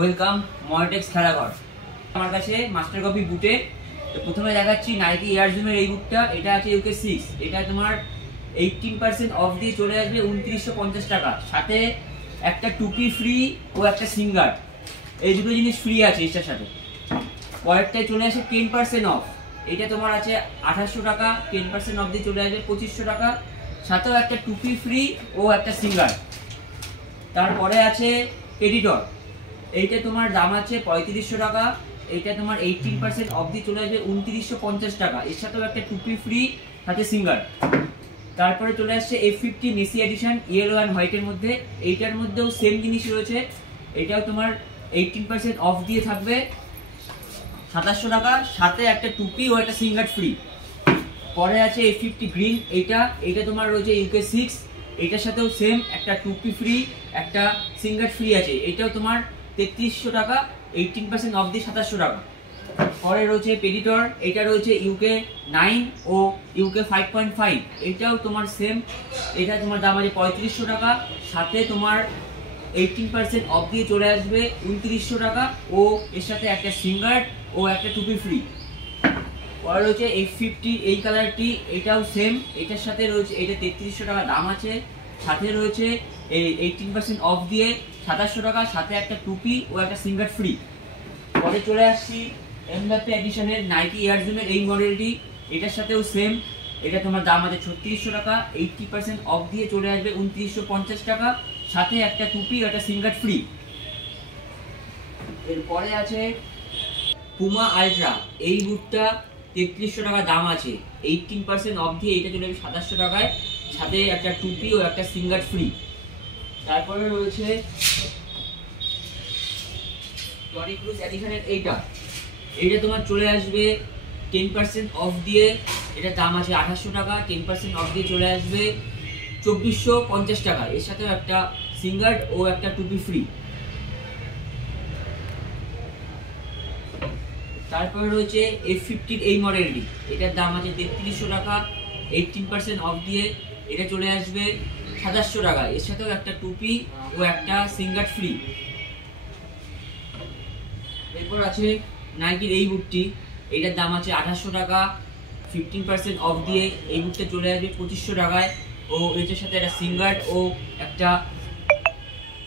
Welcome ময়টেক্স খেলাঘর। আমার কাছে master copy বুটে প্রথমে দেখাচ্ছি নাইকি এয়ার জুমের এই বুটটা। এটা আছে ইউকে 6। এটা তোমার 18% অফ দিয়ে চলে আসবে 2950 টাকা, সাথে একটা টুপি ফ্রি ও একটা সিঙ্গার, এই দুটো জিনিস ফ্রি আছে এটার সাথে। পরেরটায় চলে আসে 10% অফ। এটা তোমার আছে 2800 টাকা, 10% অফ দিয়ে চলে আসবে 2500 টাকা, সাথেও একটা টুপি ফ্রি ও একটা সিঙ্গার। তারপরে আছে এডিটর, এইটা তোমার দাম আছে 3500 টাকা, এইটা তোমার 18% অফ দিয়ে চলে আসবে 2950 টাকা, এর সাথেও একটা টুপি ফ্রি সাথে সিঙ্গার। তারপরে চলে আসছে F50 Messi addition yellow and হোয়াইটের মধ্যে। এইটার মধ্যেও সেম জিনিস রয়েছে, এটাও তোমার 18% অফ দিয়ে থাকবে 2700 টাকা, সাথে একটা টুপি ও একটা সিঙ্গার ফ্রি। পরে আছে F50 গ্রিন, এইটা তোমার রয়েছে ইউকে 6। এইটার সাথেও সেম একটা টুপি ফ্রি একটা সিঙ্গার ফ্রি আছে, এটাও তোমার 3300 টাকা, 18% অফ দিয়ে 2700 টাকা। পরে রয়েছে পেডিটর, এটা রয়েছে ইউকে 9 ও ইউকে 5.5, এটাও তোমার সেম, এটা তোমার দাম আছে 3500 টাকা, সাথে তোমার 18% অফ দিয়ে চলে আসবে 2900 টাকা ও এর সাথে একটা সিঙ্গার ও একটা টুপি ফ্রি। পরে রয়েছে F50 এই কালারটি, এটাও সেম, এটার সাথে রয়েছে, এটা 3300 টাকা দাম আছে, সাথে রয়েছে 18% অফ দিয়ে 2700 টাকা, সাথে একটা টুপি ও একটা সিঙ্গার ফ্রি। পরে চলে আসছি এমবাপ্পে এডিশনের নাইকি এয়ার জুমের এই মডেলটি, এটার সাথেও সেম, এটা তোমার দাম আছে 3600 টাকা, 80% অফ দিয়ে চলে আসবে 2950 টাকা, সাথে একটা টুপি ও একটা সিঙ্গার ফ্রি। এরপরে আছে পুমা আলট্রা, এই বুটটা 3300 টাকা দাম আছে, 18% অফ দিয়ে এটা চলে যাবে 2700 টাকায়, সাথে একটা টুপি ও একটা সিঙ্গার ফ্রি। তারপরে রয়েছে টনি ক্রুজ এডিশনের এইটা তোমার চলে আসবে 10% অফ দিয়ে, এটা দাম আছে 2800 টাকা, 10% অফ দিয়ে চলে আসবে 2450 টাকা, এর সাথে একটা সিঙ্গার ও একটা টুপি ফ্রি। তারপরে রয়েছে F50 এই মডেলটি, এটার দাম আছে 3300 টাকা, 18% অফ দিয়ে এটা চলে আসবে 2700 টাকা, এর সাথেও একটা টুপি ও একটা সিঙ্গার ফ্রি। এরপর আছে নাইকির এই বুটটি, এটার দাম আছে 2800 টাকা, 15% অফ দিয়ে এই বুটটা চলে আসবে 2500 টাকায় ও এটার সাথে একটা সিঙ্গার ও একটা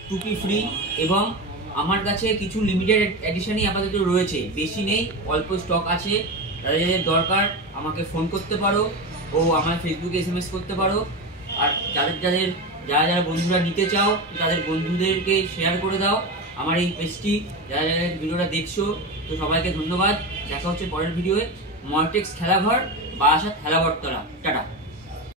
টুপি ফ্রি। এবং আমার কাছে কিছু লিমিটেড এডিশনই আপাতত রয়েছে, বেশি নেই, অল্প স্টক আছে। যাদের দরকার আমাকে ফোন করতে পারো ও আমার ফেসবুকে SMS করতে পারো। আর যারা বন্ধুরা নিতে চাও তাদের বন্ধুদেরকে শেয়ার করে দাও আমার এই পেজটি। যারা ভিডিওটা দেখছো তো সবাইকে ধন্যবাদ। দেখা হচ্ছে পরের ভিডিওয়ে। ময়টেক্স খেলাঘর, বারাসাত খেলাঘরতলা। টাটা।